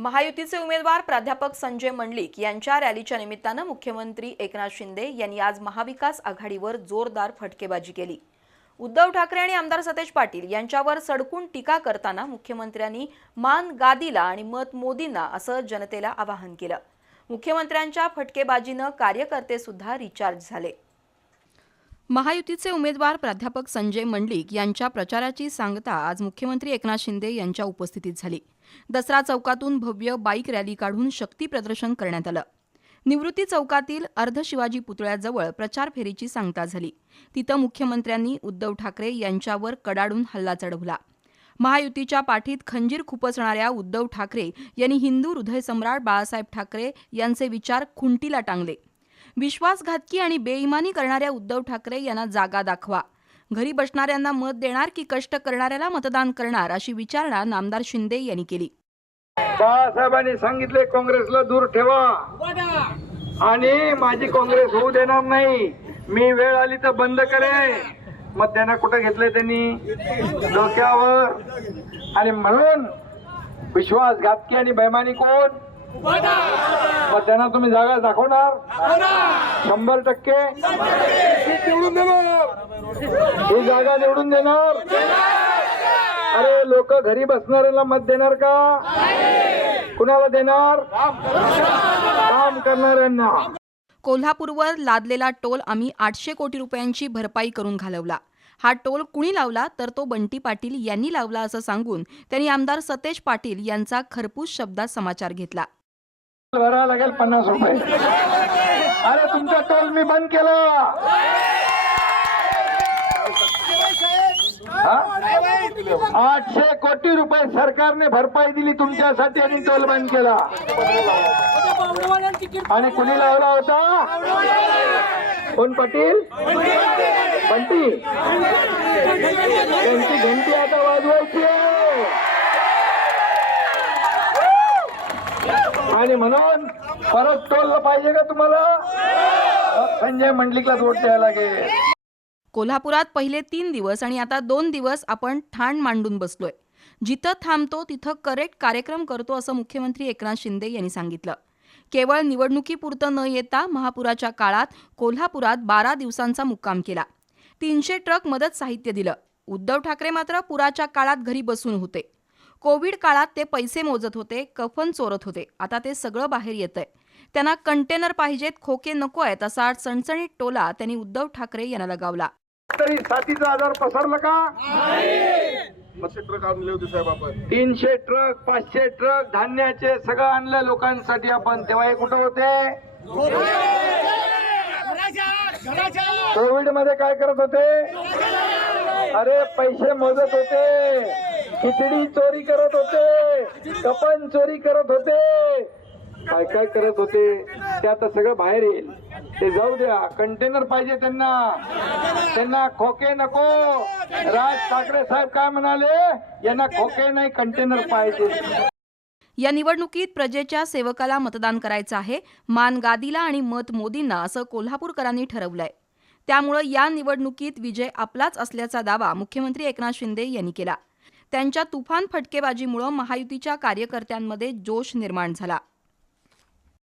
महायुतीचे उमेदवार प्राध्यापक संजय मंडलिक यांच्या रॅलीच्या निमित्तानं मुख्यमंत्री एकनाथ शिंदे यांनी आज महाविकास आघाडीवर जोरदार फटकेबाजी केली. उद्धव ठाकरे आणि आमदार सतेज पाटील यांच्यावर सडकून टीका करताना मुख्यमंत्र्यांनी मान गादीला आणि मत मोदींना असं जनतेला आवाहन केलं. मुख्यमंत्र्यांच्या फटकेबाजीनं कार्यकर्ते सुद्धा रिचार्ज झाले. महायुतीचे उमेदवार प्राध्यापक संजय मंडलिक यांच्या प्रचाराची सांगता आज मुख्यमंत्री एकनाथ शिंदे यांच्या उपस्थितीत झाली. दसरा चौकातून भव्य बाईक रॅली काढून शक्ती प्रदर्शन करण्यात आलं. निवृत्ती चौकातील अर्ध शिवाजी पुतळ्याजवळ प्रचार फेरीची सांगता झाली. तिथं मुख्यमंत्र्यांनी उद्धव ठाकरे यांच्यावर कडाडून हल्ला चढवला. महायुतीच्या पाठीत खंजीर खुपसणाऱ्या उद्धव ठाकरे यांनी हिंदू हृदयसम्राट बाळासाहेब ठाकरे यांचे विचार खुंटीला टांगले. विश्वासघातकी आणि बेईमानी करणाऱ्या उद्धव ठाकरे यांना जागा दाखवा. घरी बसणाऱ्यांना मत देणार की कष्ट करणाऱ्याला मतदान करणार अशी विचारणा नामदार शिंदे यांनी केली. बाळासाहेबांनी सांगितले काँग्रेसला दूर ठेवा. आणि माझी काँग्रेस होऊ देणार नाही. मी वेळ आली तर बंद करे मग त्यांना कुठं घेतलंय त्यांनी? डोक्यावर. आणि म्हणून विश्वासघातकी आणि बेमानी कोण? मग त्यांना तुम्ही जागा दाखवणार? शंभर टक्के. निवडून देणार. ही जागा निवडून देणार. अरे लोक घरी बसणाऱ्याला मत देणार का? कुणाला देणार? काम करणाऱ्यांना. कोल्हापूरवर लादलेला टोल आम्ही आठशे कोटी रुपयांची भरपाई करून घालवला. हा टोल कुणी लावला? तर तो बंटी पाटील यांनी लावला असं सांगून त्यांनी आमदार सतेज पाटील यांचा खरपूस शब्दात समाचार घेतला. भरावं लागेल पन्नास रुपये. अरे तुमचा टोल मी बंद केला. आठशे कोटी रुपये सरकारने भरपाई दिली तुमच्यासाठी आणि टोल बंद केला. आणि कुणी लावला होता? कोण पाटील? बंटी. त्यांची घंटी आता वाजवायची आहे. आणि म्हणून परत टोललं पाहिजे का तुम्हाला? संजय मंडलिकला वोट द्यायला लागेल. कोल्हापुरात पहिले तीन दिवस आणि आता दोन दिवस आपण ठाण मांडून बसलोय. जिथं थांबतो तिथं करेक्ट कार्यक्रम करतो असं मुख्यमंत्री एकनाथ शिंदे यांनी सांगितलं. केवळ निवडणुकीपुरतं न येता महापुराच्या काळात कोल्हापुरात बारा दिवसांचा मुक्काम केला. तीनशे ट्रक मदत साहित्य दिलं. उद्धव ठाकरे मात्र पुराच्या काळात घरी बसून होते. कोविड काळात ते पैसे मोजत होते कफन चोरत होते. आता ते सगळं बाहेर येतंय. त्यांना कंटेनर पाहिजेत खोके नको आहेत असा सणसणीत टोला त्यांनी उद्धव ठाकरे यांना लगावला. तरी साथीचा आजार पसरला का? पाचशे ट्रक आणले होते साहेब आपण. तीनशे ट्रक पाचशे ट्रक धान्याचे सगळं आणलं लोकांसाठी आपण. तेव्हा हे कुठं होते? कोविडमध्ये काय करत होते? अरे पैसे मोजत होते. खिचडी चोरी करत होते. कपन चोरी करत होते. काय काय करत होते? ते आता सगळं बाहेर येईल. ते जाऊ द्या. कंटेनर पाहिजे त्यांना. त्यांना खोके नको. राज ठाकरे साहेब काय म्हणाले? यांना खोके नाही कंटेनर पाहिजे. या निवडणुकीत प्रजेच्या सेवकाला मतदान करायचं आहे. मान गादीला आणि मत मोदींना असं कोल्हापूरकरांनी ठरवलंय. त्यामुळं या निवडणुकीत विजय आपलाच असल्याचा दावा मुख्यमंत्री एकनाथ शिंदे यांनी केला. त्यांच्या तुफान फटकेबाजीमुळं महायुतीच्या कार्यकर्त्यांमध्ये जोश निर्माण झाला.